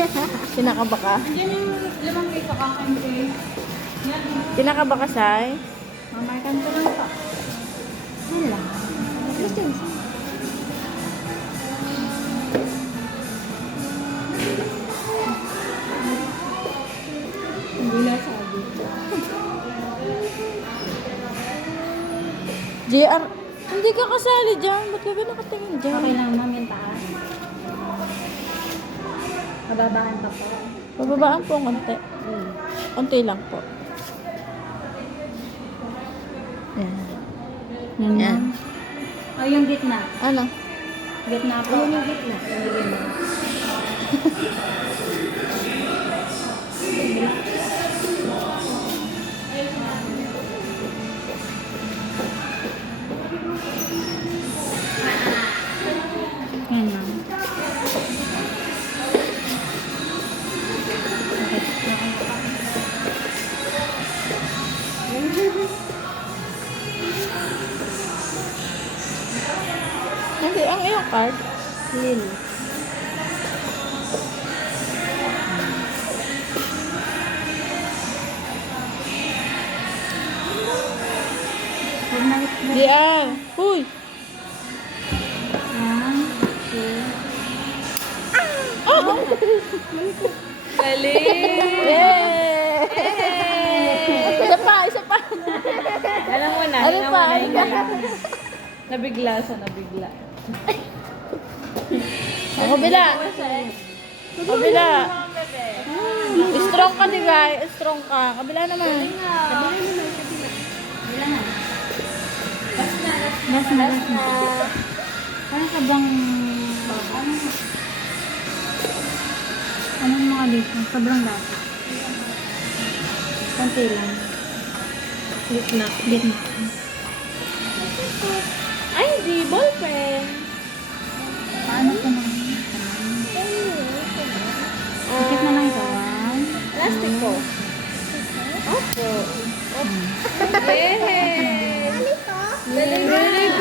Kinakaba ka? Yan yung 5 piso kakain ko eh. Yan. Kinakaba ka, Sai? Mamarkan ko lang pa. Yan lang. Listen. Hindi na sabi. JR, hindi ka kasali dyan. Ba't ka ba nakatingin dyan? Okay lang, ma'am, yung taas. Mababaan pa po. Bababaan po konti. Konti lang po. Yan. Yan. Yan. Oh, yung gitna. Ano? Gitna po. Ayun yung gitna. Yung gitna. Yan lang. Hindi, ang iyong card. Lil. JR! Huy! 1, 2. Oh! Galing! Yay! Isa pa, isa pa. Alam mo na, Ano alam pa? mo na Ano yun pa? lang. Nabigla sa nabigla. Ang kabila. Kabila. Strong ka, di ba? Strong ka. Kabila naman. Last na. Parang sabang... Anong mga dito? Sobrang dati. Konti lang. Gitna. Gitna. Ay, di. Ballpen. Paano ko na? Sikit na lang ito. Plastic po. Opo. Yay! Galing, galing.